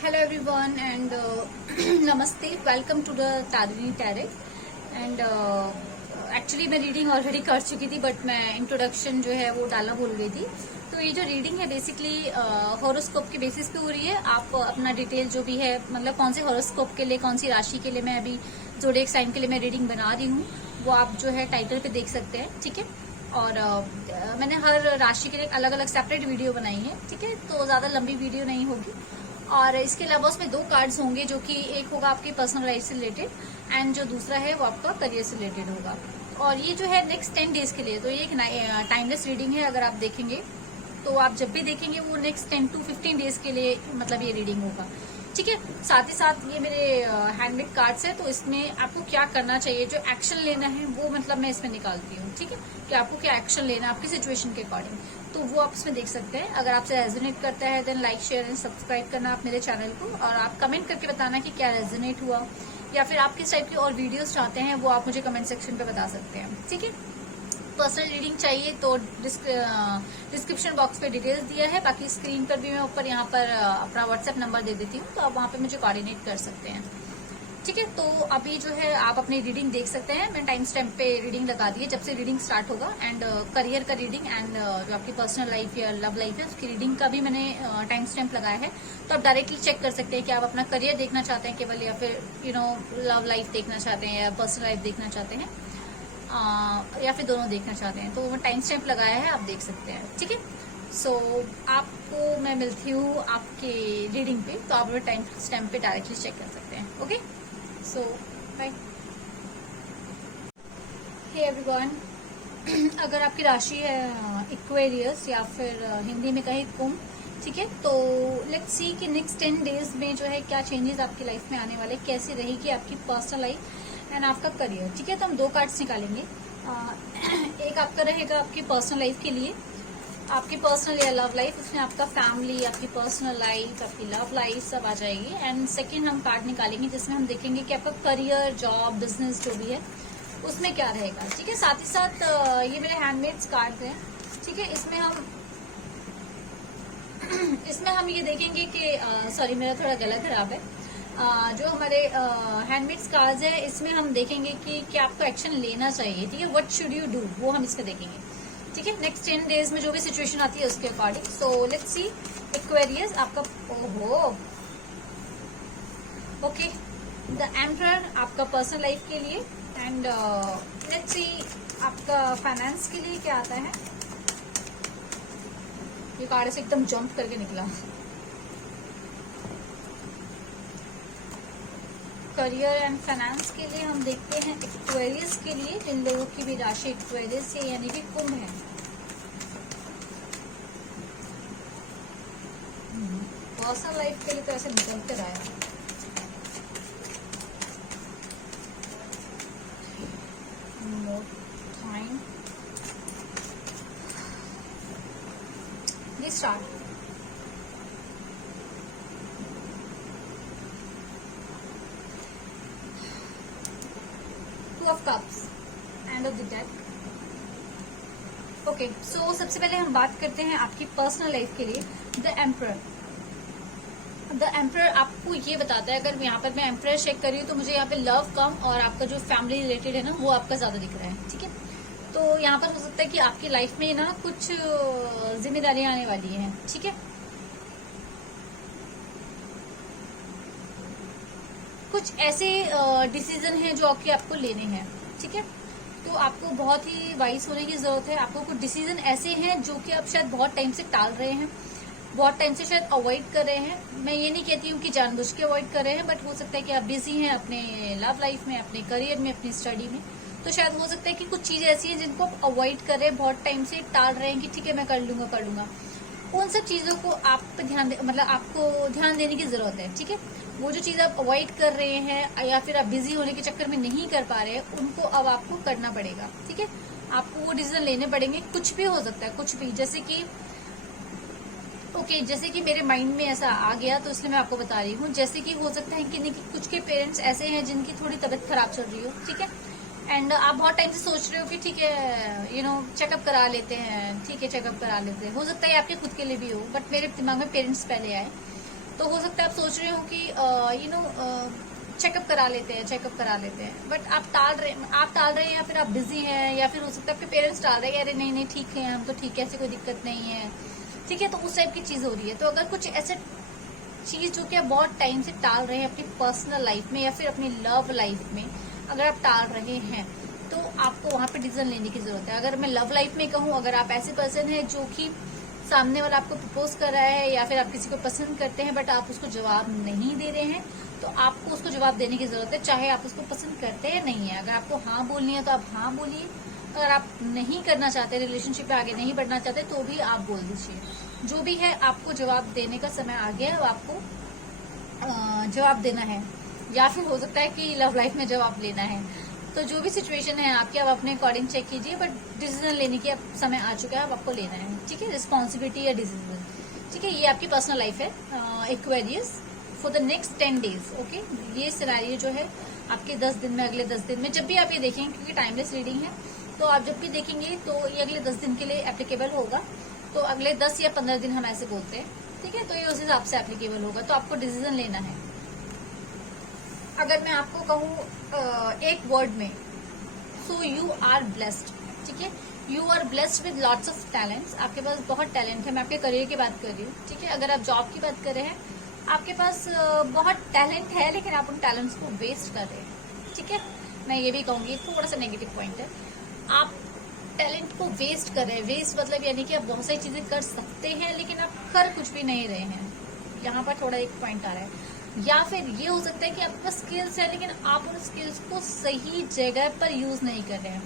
Hello everyone and namaste. Welcome to the Tarini Tarot and actually मैं reading already कर चुकी थी but मैं इंट्रोडक्शन जो है वो डालना भूल गई थी। तो ये जो रीडिंग है बेसिकली हॉरोस्कोप के बेसिस पे हो रही है। आप अपना डिटेल जो भी है मतलब कौन से हॉरोस्कोप के लिए, कौन सी राशि के लिए मैं अभी ज़ोडिएक साइन के लिए मैं रीडिंग बना रही हूँ वो आप जो है टाइटल पे देख सकते हैं, ठीक है। और मैंने हर राशि के लिए अलग अलग सेपरेट वीडियो बनाई है, ठीक है, तो ज़्यादा लंबी वीडियो नहीं होगी। और इसके अलावा उसमें 2 कार्ड्स होंगे जो कि एक होगा आपकी पर्सनल लाइफ से रिलेटेड एंड जो दूसरा है वो आपका करियर से रिलेटेड होगा। और ये जो है नेक्स्ट 10 डेज के लिए, तो ये एक टाइमलेस रीडिंग है। अगर आप देखेंगे तो आप जब भी देखेंगे वो नेक्स्ट 10 to 15 डेज के लिए मतलब ये रीडिंग होगा, ठीक है। साथ ही साथ ये मेरे हैंडमेड कार्ड्स है, तो इसमें आपको क्या करना चाहिए, जो एक्शन लेना है वो मतलब मैं इसमें निकालती हूँ, ठीक है, कि आपको क्या एक्शन लेना है आपकी सिचुएशन के अकॉर्डिंग। तो वो आप इसमें देख सकते हैं। अगर आपसे रेजोनेट करता है then like share and subscribe करना आप मेरे चैनल को, और आप कमेंट करके बताना कि क्या रेजोनेट हुआ या फिर आप किस टाइप की और वीडियोस चाहते हैं वो आप मुझे कमेंट सेक्शन पे बता सकते हैं, ठीक है। पर्सनल रीडिंग चाहिए तो डिस्क्रिप्शन बॉक्स पे डिटेल्स दिया है, बाकी स्क्रीन पर भी मैं ऊपर यहाँ पर अपना व्हाट्सएप नंबर दे देती हूँ, तो आप वहाँ पे मुझे कोऑर्डिनेट कर सकते हैं, ठीक है। तो अभी जो है आप अपनी रीडिंग देख सकते हैं। मैं टाइम स्टैम्प पे रीडिंग लगा दी है जब से रीडिंग स्टार्ट होगा, एंड करियर का रीडिंग एंड जो आपकी पर्सनल लाइफ या लव लाइफ है उसकी रीडिंग का भी मैंने टाइम स्टैम्प लगाया है। तो आप डायरेक्टली चेक कर सकते हैं कि आप अपना करियर देखना चाहते हैं केवल, या फिर लव लाइफ देखना चाहते हैं या पर्सनल लाइफ देखना चाहते हैं, या फिर दोनों देखना चाहते हैं। तो वो टाइम स्टैम्प लगाया है, आप देख सकते हैं, ठीक है। सो आपको मैं मिलती हूँ आपके रीडिंग पे, तो आप टाइम स्टैम्प पे डायरेक्टली चेक कर सकते हैं, ओके। सो बाय। हे एवरीवन, अगर आपकी राशि है इक्वेरियस या फिर हिंदी में कहीं कुंभ, ठीक है, तो लेट्स सी कि नेक्स्ट 10 डेज में जो है क्या चेंजेस आपकी लाइफ में आने वाले, कैसे रहेगी आपकी पर्सनल लाइफ एंड आपका करियर, ठीक है। तो हम 2 कार्ड्स निकालेंगे। एक आपका रहेगा आपकी पर्सनल लाइफ के लिए, आपकी पर्सनल या लव लाइफ, उसमें आपका फैमिली, आपकी पर्सनल लाइफ, आपकी लव लाइफ सब आ जाएगी। एंड सेकंड हम कार्ड निकालेंगे जिसमें हम देखेंगे कि आपका करियर, जॉब, बिजनेस जो भी है उसमें क्या रहेगा, ठीक है। साथ ही साथ ये मेरे हैंडमेड्स कार्ड हैं, ठीक है। इसमें हम ये देखेंगे कि सॉरी मेरा थोड़ा गला खराब है। जो हमारे हैंडमेड्स कार्ड्स है इसमें हम देखेंगे कि क्या आपको एक्शन लेना चाहिए, ठीक है, व्हाट शुड यू डू, वो हम इसमें देखेंगे, ठीक है। नेक्स्ट 10 डेज में जो भी सिचुएशन आती है उसके according. So let's see Aquarius आपका, ओहो ओके, द एम्परर आपका पर्सनल लाइफ के लिए, एंड लेट्स सी आपका फाइनेंस के लिए क्या आता है। ये कार्ड से एकदम जंप करके निकला। करियर एंड फाइनेंस के लिए हम देखते हैं एक्वेरियस के लिए, जिन लोगों की भी राशि एक्वेरियस है यानी कि कुंभ है। पर्सनल लाइफ के लिए तो ऐसे निकल कर आया। More time start. Two of cups, end of the death. Okay, so सबसे पहले हम बात करते हैं आपकी पर्सनल लाइफ के लिए द एम्परर। द एम्परर आपको ये बताता है, अगर यहाँ पर मैं एम्परर चेक कर रही हूँ तो मुझे यहाँ पे लव कम और आपका जो फैमिली रिलेटेड है ना वो आपका ज्यादा दिख रहा है, ठीक है। तो यहाँ पर हो सकता है कि आपकी लाइफ में ना कुछ जिम्मेदारियां आने वाली हैं, ठीक है। कुछ ऐसे डिसीजन हैं जो आपको लेने हैं, ठीक है। तो आपको बहुत ही वाइज होने की जरूरत है। आपको कुछ डिसीजन ऐसे हैं जो कि आप शायद बहुत टाइम से टाल रहे हैं, बहुत टाइम से शायद अवॉइड कर रहे हैं। मैं ये नहीं कहती हूँ कि जानबूझ के अवॉइड कर रहे हैं, बट हो सकता है कि आप बिजी हैं अपने लव लाइफ में, अपने करियर में, अपनी स्टडी में। तो शायद हो सकता है कि कुछ चीजें ऐसी हैं जिनको आप अवॉइड कर रहे हैं, बहुत टाइम से टाल रहे हैं कि ठीक है मैं कर लूंगा। उन सब चीजों को आप पे आपको ध्यान देने की जरूरत है, ठीक है। वो जो चीज आप अवॉइड कर रहे हैं या फिर आप बिजी होने के चक्कर में नहीं कर पा रहे हैं उनको अब आपको करना पड़ेगा, ठीक है। आपको वो डिसीजन लेने पड़ेंगे। कुछ भी हो सकता है, कुछ भी, जैसे कि जैसे कि मेरे माइंड में ऐसा आ गया तो इसलिए मैं आपको बता रही हूँ। जैसे कि हो सकता है कि कुछ के पेरेंट्स ऐसे हैं जिनकी थोड़ी तबीयत खराब चल रही हो, ठीक है, एंड आप बहुत टाइम से सोच रहे हो कि ठीक है चेकअप करा लेते हैं, ठीक है चेकअप करा लेते हैं। हो सकता है आपके खुद के लिए भी हो, बट मेरे दिमाग में पेरेंट्स पहले आए। तो हो सकता है आप सोच रहे हो कि चेकअप करा लेते हैं, बट आप टाल रहे हैं, या फिर आप बिजी हैं, या फिर हो सकता है आपके पेरेंट्स टाल रहे हैं, अरे नहीं नहीं ठीक है, हम तो ठीक है, ऐसी कोई दिक्कत नहीं है, ठीक है, तो उस टाइप की चीज हो रही है। तो अगर कुछ ऐसे चीज जो कि आप बहुत टाइम से टाल रहे हैं अपनी पर्सनल लाइफ में या फिर अपनी लव लाइफ में, अगर आप टाल रहे हैं तो आपको वहां पे डिसीजन लेने की जरूरत है। अगर मैं लव लाइफ में कहूँ, अगर आप ऐसे पर्सन है जो कि सामने वाला आपको प्रपोज कर रहा है या फिर आप किसी को पसंद करते हैं बट आप उसको जवाब नहीं दे रहे हैं, तो आपको उसको जवाब देने की जरूरत है, चाहे आप उसको पसंद करते हैं नहीं है। अगर आपको हाँ बोलनी है तो आप हाँ बोलिए, अगर आप नहीं करना चाहते, रिलेशनशिप में आगे नहीं बढ़ना चाहते, तो भी आप बोल दीजिए। जो भी है, आपको जवाब देने का समय आ गया है, आपको जवाब देना है, या फिर हो सकता है कि लव लाइफ में जवाब लेना है। तो जो भी सिचुएशन है आपकी, आप अपने अकॉर्डिंग चेक कीजिए, बट डिसीजन लेने की समय आ चुका है, अब आपको लेना है, ठीक है, रिस्पॉन्सिबिलिटी या डिसीजन, ठीक है। ये आपकी पर्सनल लाइफ है, Aquarius, for the next 10 days, okay. ये सिनेरियो जो है आपके 10 दिन में, अगले 10 दिन में, जब भी आप ये देखेंगे, क्योंकि टाइमलेस रीडिंग है, तो आप जब भी देखेंगे तो ये अगले 10 दिन के लिए एप्लीकेबल होगा। तो अगले 10 या 15 दिन हम ऐसे बोलते हैं, ठीक है, तो ये उस हिसाब से एप्लीकेबल होगा। तो आपको डिसीजन लेना है। अगर मैं आपको कहूँ एक वर्ड में, सो यू आर ब्लेस्ड, ठीक है, you are blessed with lots of talents. आपके पास बहुत टैलेंट है, मैं आपके करियर की बात कर रही हूँ, ठीक है। अगर आप जॉब की बात कर रहे हैं, आपके पास बहुत टैलेंट है, लेकिन आप उन टैलेंट्स को वेस्ट कर रहे हैं, ठीक है। मैं ये भी कहूंगी, थोड़ा सा नेगेटिव पॉइंट है, आप टैलेंट को वेस्ट कर रहे हैं। वेस्ट मतलब यानी कि आप बहुत सारी चीजें कर सकते हैं, लेकिन आप कर कुछ भी नहीं रहे हैं। यहाँ पर थोड़ा एक पॉइंट आ रहा है। या फिर ये हो सकता है कि आपके पास स्किल्स है, लेकिन आप उन स्किल्स को सही जगह पर यूज नहीं कर रहे हैं।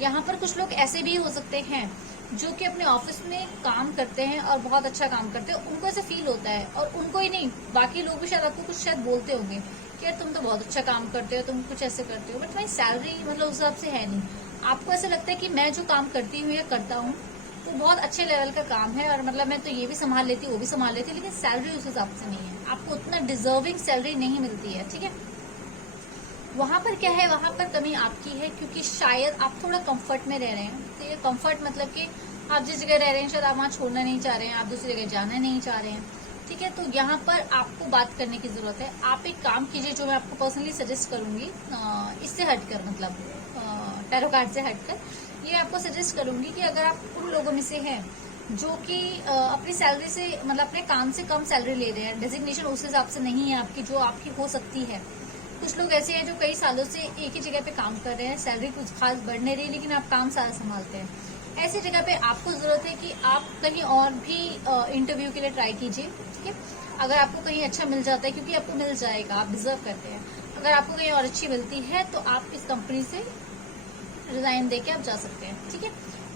यहाँ पर कुछ लोग ऐसे भी हो सकते हैं जो कि अपने ऑफिस में काम करते हैं और बहुत अच्छा काम करते हैं, उनको ऐसे फील होता है, और उनको ही नहीं, बाकी लोग भी शायद आपको कुछ शायद बोलते होंगे कि यार तुम तो बहुत अच्छा काम करते हो, तुम कुछ ऐसे करते हो, बट तुम्हारी सैलरी मतलब उस हिसाब से है नहीं। आपको ऐसा लगता है कि मैं जो काम करती हूँ या करता हूँ वो बहुत अच्छे लेवल का काम है, और मतलब मैं तो ये भी संभाल लेती, वो भी संभाल लेती, लेकिन सैलरी उस हिसाब से नहीं है, आपको उतना डिजर्विंग सैलरी नहीं मिलती है, ठीक है। वहां पर क्या है, वहां पर कमी आपकी है, क्योंकि शायद आप थोड़ा कंफर्ट में रह रहे हैं। तो ये कंफर्ट मतलब कि आप जिस जगह रह रहे हैं शायद आप वहां छोड़ना नहीं चाह रहे हैं, आप दूसरी जगह जाना नहीं चाह रहे हैं, ठीक है। तो यहाँ पर आपको बात करने की जरूरत है। आप एक काम कीजिए, जो मैं आपको पर्सनली सजेस्ट करूंगी, इससे हटकर, मतलब टैरो कार्ड से हटकर, ये आपको सजेस्ट करूंगी कि अगर आप उन लोगों में से हैं जो कि अपनी सैलरी से, मतलब अपने काम से कम सैलरी ले रहे हैं, डेजिग्नेशन उस हिसाब से नहीं है आपकी जो आपकी हो सकती है। कुछ लोग ऐसे हैं जो कई सालों से एक ही जगह पे काम कर रहे हैं, सैलरी कुछ खास बढ़ नहीं रही, लेकिन आप काम सारा संभालते हैं। ऐसी जगह पे आपको जरूरत है कि आप कहीं और भी इंटरव्यू के लिए ट्राई कीजिए, ठीक है। अगर आपको कहीं अच्छा मिल जाता है, क्योंकि आपको मिल जाएगा, आप डिजर्व करते हैं, अगर आपको कहीं और अच्छी मिलती है तो आप इस कंपनी से रिजाइन देके आप जा सकते हैं, ठीक है।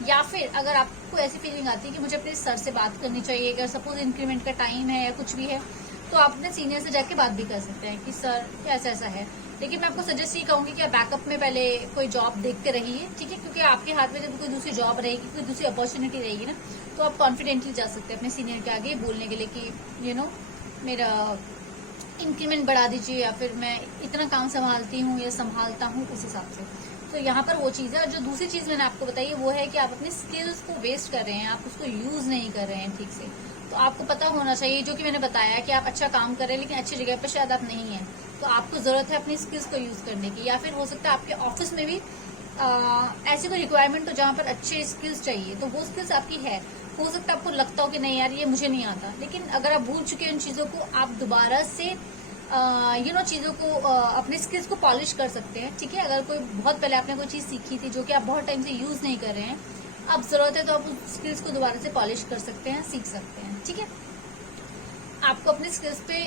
या फिर अगर आपको ऐसी फीलिंग आती है कि मुझे अपने सर से बात करनी चाहिए, अगर सपोज इंक्रीमेंट का टाइम है या कुछ भी है, तो आप अपने सीनियर से जाके बात भी कर सकते हैं कि सर ऐसा ऐसा है। लेकिन मैं आपको सजेस्ट ये कहूंगी कि आप बैकअप में पहले कोई जॉब देखते रहिए, ठीक है, क्योंकि आपके हाथ में जब कोई दूसरी जॉब रहेगी, कोई दूसरी अपॉर्चुनिटी रहेगी ना, तो आप कॉन्फिडेंटली जा सकते हैं अपने सीनियर के आगे बोलने के लिए कि मेरा इंक्रीमेंट बढ़ा दीजिए, या फिर मैं इतना काम संभालती हूँ या संभालता हूँ, उस हिसाब से। तो यहाँ पर वो चीज है। और जो दूसरी चीज मैंने आपको बताई वो है कि आप अपने स्किल्स को वेस्ट कर रहे हैं, आप उसको यूज नहीं कर रहे हैं ठीक से। तो आपको पता होना चाहिए, जो कि मैंने बताया, कि आप अच्छा काम कर रहे हैं लेकिन अच्छी जगह पर शायद आप नहीं है, तो आपको जरूरत है अपनी स्किल्स को यूज करने की। या फिर हो सकता है आपके ऑफिस में भी ऐसी कोई रिक्वायरमेंट हो जहाँ पर अच्छे स्किल्स चाहिए, तो वो स्किल्स आपकी है। हो सकता है आपको लगता हो कि नहीं यार ये मुझे नहीं आता, लेकिन अगर आप भूल चुके हैं उन चीजों को, आप दोबारा से चीजों को अपने स्किल्स को पॉलिश कर सकते हैं, ठीक है। अगर कोई बहुत पहले आपने कोई चीज सीखी थी जो कि आप बहुत टाइम से यूज नहीं कर रहे हैं, अब जरूरत है तो आप उस स्किल्स को दोबारा से पॉलिश कर सकते हैं, सीख सकते हैं, ठीक है। आपको अपने स्किल्स पे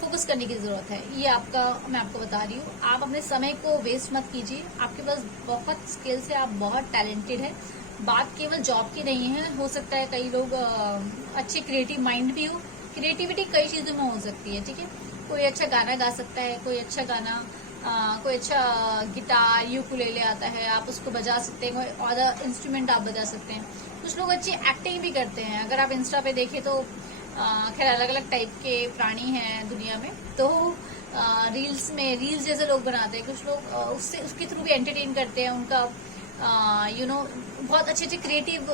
फोकस करने की जरूरत है, ये आपका, मैं आपको बता रही हूँ। आप अपने समय को वेस्ट मत कीजिए, आपके पास बहुत स्किल्स है, आप बहुत टैलेंटेड है। बात केवल जॉब की नहीं है, हो सकता है कई लोग अच्छे क्रिएटिव माइंड भी हो, क्रिएटिविटी कई चीजों में हो सकती है, ठीक है। कोई अच्छा गाना गा सकता है, कोई अच्छा गाना कोई अच्छा गिटार, यूकुलेले आता है, आप उसको बजा सकते हैं, कोई अदर इंस्ट्रूमेंट आप बजा सकते हैं। कुछ लोग अच्छी एक्टिंग भी करते हैं, अगर आप इंस्टा पे देखें तो खैर अलग अलग टाइप के प्राणी हैं दुनिया में, तो रील्स जैसे लोग बनाते हैं, कुछ लोग उससे उसके थ्रू भी एंटरटेन करते हैं, उनका बहुत अच्छे अच्छे क्रिएटिव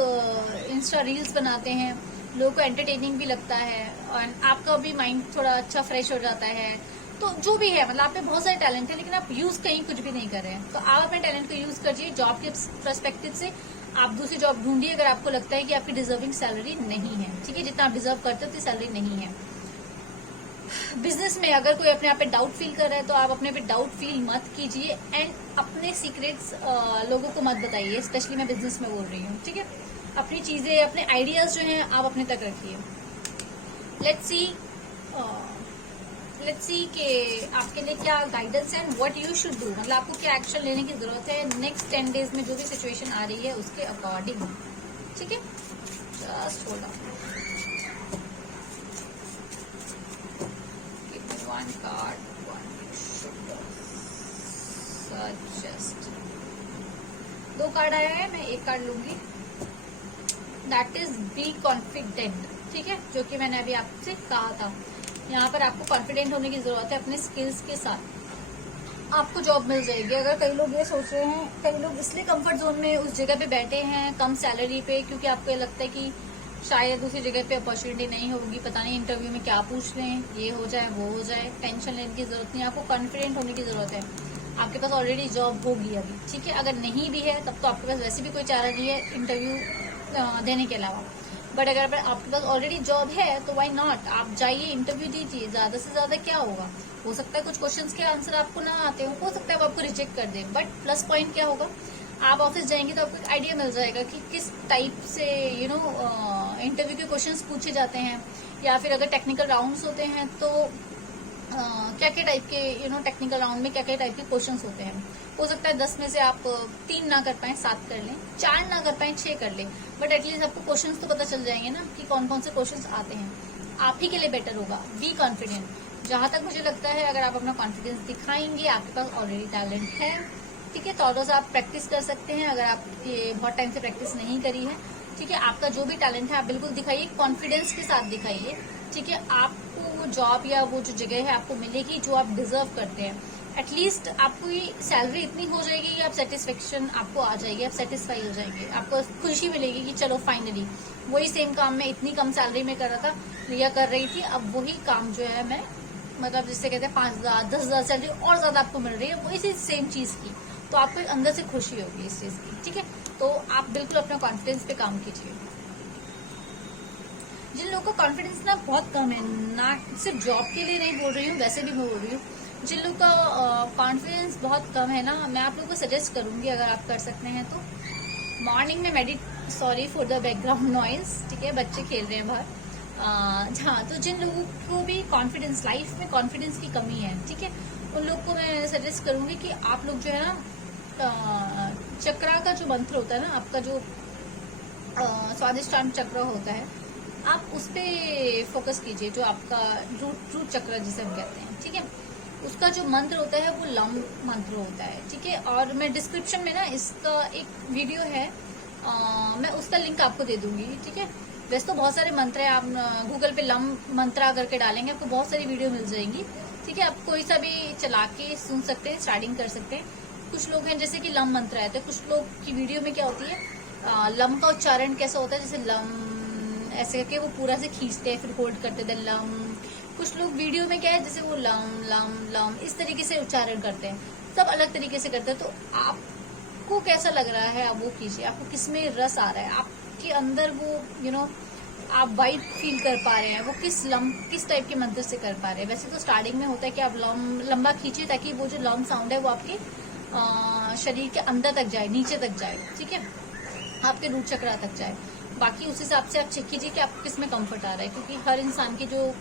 इंस्टा रील्स बनाते हैं, लोगों को एंटरटेनिंग भी लगता है और आपका भी माइंड थोड़ा अच्छा फ्रेश हो जाता है। तो जो भी है, मतलब आप में बहुत सारे टैलेंट है लेकिन आप यूज कहीं कुछ भी नहीं कर रहे हैं, तो आप अपने टैलेंट को यूज करिए। जॉब के पर्सपेक्टिव से आप दूसरी जॉब ढूंढिए अगर आपको लगता है कि आपकी डिजर्विंग सैलरी नहीं है, ठीक है, जितना आप डिजर्व करते हो उतनी सैलरी नहीं है। बिजनेस में अगर कोई अपने आप पे डाउट फील कर रहा है तो आप अपने पे डाउट फील मत कीजिए एंड अपने सीक्रेट्स लोगों को मत बताइए, स्पेशली मैं बिजनेस में बोल रही हूँ, ठीक है। अपनी चीजें, अपने आइडियाज जो हैं आप अपने तक रखिए। लेट्स सी कि आपके लिए क्या गाइडेंस है, व्हाट यू शुड डू, मतलब आपको क्या एक्शन लेने की जरूरत है नेक्स्ट 10 डेज में जो भी सिचुएशन आ रही है उसके अकॉर्डिंग, ठीक है। Just hold on, one card, one suggest, 2 card आया है, मैं 1 कार्ड लूंगी। दैट इज बी कॉन्फिडेंट, ठीक है, जो कि मैंने अभी आपसे कहा था। यहाँ पर आपको कॉन्फिडेंट होने की जरूरत है, अपने स्किल्स के साथ आपको जॉब मिल जाएगी। अगर कई लोग ये सोच रहे हैं, कई लोग इसलिए कंफर्ट जोन में उस जगह पे बैठे हैं कम सैलरी पे क्योंकि आपको ये लगता है कि शायद दूसरी जगह पे अपॉर्चुनिटी नहीं होगी, पता नहीं इंटरव्यू में क्या पूछ रहे हैं, ये हो जाए वो हो जाए। टेंशन लेने की जरूरत नहीं, आपको कॉन्फिडेंट होने की जरूरत है। आपके पास ऑलरेडी जॉब होगी अभी, ठीक है। अगर नहीं भी है तब तो आपके पास वैसे भी कोई चारा नहीं है इंटरव्यू देने के अलावा, बट अगर आपके पास ऑलरेडी जॉब है तो व्हाई नॉट, आप जाइए, इंटरव्यू दीजिए। ज्यादा से ज्यादा क्या होगा, हो सकता है कुछ क्वेश्चंस के आंसर आपको ना आते हो सकता है वो आपको रिजेक्ट कर दे, बट प्लस पॉइंट क्या होगा, आप ऑफिस जाएंगे तो आपको एक आइडिया मिल जाएगा कि किस टाइप से इंटरव्यू के क्वेश्चंस पूछे जाते हैं, या फिर अगर टेक्निकल राउंड्स होते हैं तो क्या क्या टाइप के टेक्निकल राउंड में क्या क्या टाइप के क्वेश्चंस होते हैं। हो सकता है 10 में से आप 3 ना कर पाए 7 कर लें, 4 ना कर पाए 6 कर लें, बट एटलीस्ट आपको क्वेश्चंस तो पता चल जाएंगे ना कि कौन कौन से क्वेश्चंस आते हैं। आप ही के लिए बेटर होगा, बी कॉन्फिडेंट। जहां तक मुझे लगता है अगर आप अपना कॉन्फिडेंस दिखाएंगे, आपके पास ऑलरेडी टैलेंट है, ठीक है, तो आप प्रैक्टिस कर सकते हैं। अगर आप ये बहुत टाइम से प्रैक्टिस नहीं करी है, ठीक है, आपका जो भी टैलेंट है आप बिल्कुल दिखाइए, कॉन्फिडेंस के साथ दिखाइए, ठीक है। आपको वो जॉब या वो जो जगह है आपको मिलेगी जो आप डिजर्व करते हैं। एटलीस्ट आपको ये सैलरी इतनी हो जाएगी कि आप सेटिस्फेक्शन आपको आ जाएगी, आप सेटिस्फाई हो जाएंगे, आपको खुशी मिलेगी कि चलो फाइनली वही सेम काम मैं इतनी कम सैलरी में कर रहा था या कर रही थी, अब वही काम जो है मैं, मतलब जिससे कहते हैं 5,000 10,000 सैलरी और ज्यादा आपको मिल रही है वही सेम चीज की, तो आपको अंदर से खुशी होगी इस चीज की, ठीक है। तो आप बिल्कुल अपना कॉन्फिडेंस पे काम कीजिए। जिन लोगों का कॉन्फिडेंस ना बहुत कम है, ना सिर्फ जॉब के लिए नहीं बोल रही हूँ, वैसे भी मैं बोल रही हूँ, जिन लोगों का कॉन्फिडेंस बहुत कम है ना, मैं आप लोगों को सजेस्ट करूंगी अगर आप कर सकते हैं तो मॉर्निंग में sorry for the background noise, ठीक है, बच्चे खेल रहे हैं बाहर। हाँ, तो जिन लोगों को भी कॉन्फिडेंस, लाइफ में कॉन्फिडेंस की कमी है, ठीक है, उन लोग को मैं सजेस्ट करूंगी कि आप लोग जो है ना चक्रा का जो मंत्र होता है ना, आपका जो स्वादिष्टान चक्र होता है, आप उस पर फोकस कीजिए, जो आपका रूट चक्र जिसे हम कहते हैं, ठीक है, उसका जो मंत्र होता है वो लम मंत्र होता है, ठीक है। और मैं डिस्क्रिप्शन में ना इसका एक वीडियो है, मैं उसका लिंक आपको दे दूंगी, ठीक है। वैसे तो बहुत सारे मंत्र है, आप गूगल पे लम मंत्रा करके डालेंगे आपको बहुत सारी वीडियो मिल जाएंगी, ठीक है। आप कोई सा भी चला के सुन सकते हैं, स्टार्टिंग कर सकते हैं। कुछ लोग हैं जैसे कि लम मंत्र है, तो कुछ लोग की वीडियो में क्या होती है, लम का उच्चारण कैसा होता है, जैसे लम ऐसे करके वो पूरा से खींचते हैं फिर होल्ड करते थे लम। कुछ लोग वीडियो में क्या है, जैसे वो लम लम लम इस तरीके से उच्चारण करते हैं, सब अलग तरीके से करते हैं। तो आपको कैसा लग रहा है आप वो कीजिए, आपको किसमें रस आ रहा है, आपके अंदर वो आप वाइब फील कर पा रहे हैं, वो किस टाइप के मंत्र से कर पा रहे हैं। वैसे तो स्टार्टिंग में होता है कि आप लंबा खींचिए ताकि वो जो लम साउंड है वो आपके शरीर के अंदर तक जाए, नीचे तक जाए, ठीक है, आपके रूट चक्रा तक जाए। बाकी उस हिसाब से आप चेक कीजिए कि आपको किसमें कंफर्ट आ रहा है, क्योंकि हर इंसान की जो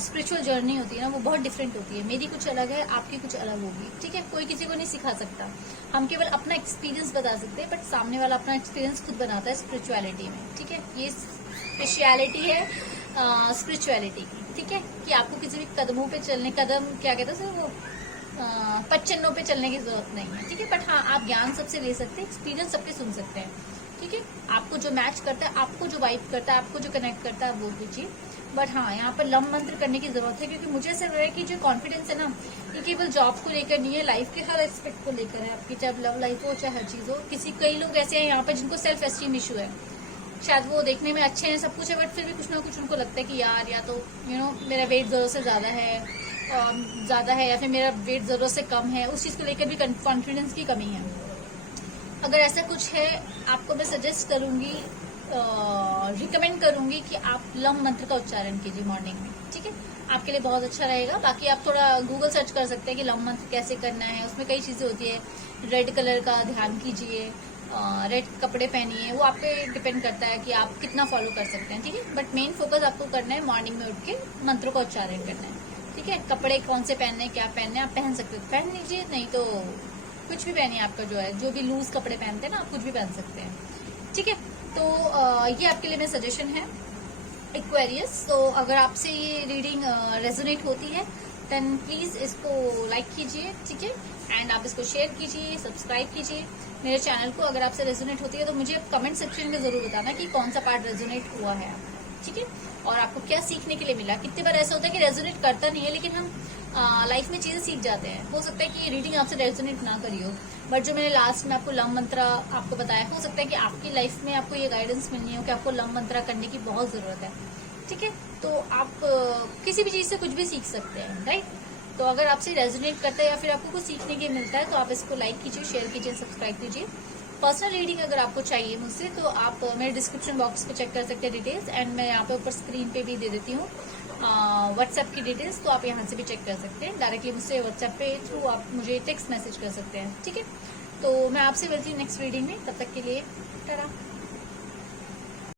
स्पिरिचुअल जर्नी होती है ना वो बहुत डिफरेंट होती है। मेरी कुछ अलग है, आपकी कुछ अलग होगी, ठीक है। कोई किसी को नहीं सिखा सकता, हम केवल अपना एक्सपीरियंस बता सकते हैं, बट सामने वाला अपना एक्सपीरियंस खुद बनाता है स्पिरिचुअलिटी में, ठीक है। ये स्पेशलिटी है स्पिरिचुअलिटी की, ठीक है, कि आपको किसी भी कदमों पे चलने, कदम क्या कहते हैं वो पच्चनों पे चलने की जरूरत नहीं है, ठीक है। बट हाँ, आप ज्ञान सबसे ले सकते हैं, एक्सपीरियंस सबके सुन सकते हैं, ठीक है। आपको जो मैच करता है, आपको जो वाइब करता है, आपको जो कनेक्ट करता है वो कीजिए। बट हाँ, यहाँ पर लम मंत्र करने की जरूरत है, क्योंकि मुझे ऐसा लग रहा है कि जो कॉन्फिडेंस है ना, ये केवल जॉब को लेकर नहीं है, लाइफ के हर एस्पेक्ट को लेकर है, आपकी चाहे लव लाइफ हो चाहे हर चीज हो। कई लोग ऐसे हैं यहाँ पर जिनको सेल्फ एस्टीम इशू है, शायद वो देखने में अच्छे हैं, सब कुछ है, बट फिर भी कुछ ना कुछ उनको लगता है कि यार या तो मेरा वेट जरूरत से ज्यादा है या फिर मेरा वेट जरूरत से कम है, उस चीज को लेकर भी कॉन्फिडेंस की कमी है। अगर ऐसा कुछ है, आपको मैं सजेस्ट करूंगी, रिकमेंड करूंगी कि आप लम मंत्र का उच्चारण कीजिए मॉर्निंग में, ठीक है, आपके लिए बहुत अच्छा रहेगा। बाकी आप थोड़ा गूगल सर्च कर सकते हैं कि लम मंत्र कैसे करना है, उसमें कई चीजें होती है। रेड कलर का ध्यान कीजिए, रेड कपड़े पहनिए, वो आप पे डिपेंड करता है कि आप कितना फॉलो कर सकते हैं, ठीक है। बट मेन फोकस आपको करना है मॉर्निंग में उठ के मंत्रों का उच्चारण करना है, ठीक है। कपड़े कौन से पहनने, क्या पहनने, आप पहन सकते हो पहन लीजिए, नहीं तो कुछ भी पहनिए, आपका जो भी लूज कपड़े पहनते हैं ना, आप कुछ भी पहन सकते हैं, ठीक है। तो ये आपके लिए मेरा सजेशन है एक्वेरियस। तो अगर आपसे ये रीडिंग रेजोनेट होती है देन प्लीज इसको लाइक कीजिए, ठीक है, एंड आप इसको शेयर कीजिए, सब्सक्राइब कीजिए मेरे चैनल को। अगर आपसे रेजोनेट होती है तो मुझे कमेंट सेक्शन में जरूर बताना कि कौन सा पार्ट रेजोनेट हुआ है, ठीक है, और आपको क्या सीखने के लिए मिला। कितनी बार ऐसा होता है कि रेजोनेट करता नहीं है, लेकिन हम लाइफ में चीजें सीख जाते हैं। हो सकता है कि रीडिंग आपसे रेजोनेट ना करी हो, बट जो मैंने लास्ट में आपको लम मंत्रा आपको बताया, हो सकता है कि आपकी लाइफ में आपको ये गाइडेंस मिलनी हो कि आपको लम मंत्रा करने की बहुत जरूरत है, ठीक है। तो आप किसी भी चीज से कुछ भी सीख सकते हैं, राइट। तो अगर आपसे रेजोनेट करता है या फिर आपको कुछ सीखने के मिलता है तो आप इसको लाइक कीजिए, शेयर कीजिए, सब्सक्राइब कीजिए। पर्सनल रीडिंग अगर आपको चाहिए मुझसे तो आप मेरे डिस्क्रिप्शन बॉक्स पे चेक कर सकते हैं डिटेल्स, एंड मैं यहाँ पे ऊपर स्क्रीन पे भी दे देती हूँ व्हाट्सएप की डिटेल्स, तो आप यहाँ से भी चेक कर सकते हैं। डायरेक्टली मुझसे व्हाट्सएप पे थ्रू आप मुझे टेक्स्ट मैसेज कर सकते हैं, ठीक है। तो मैं आपसे मिलती हूँ नेक्स्ट रीडिंग में, तब तक के लिए टाटा।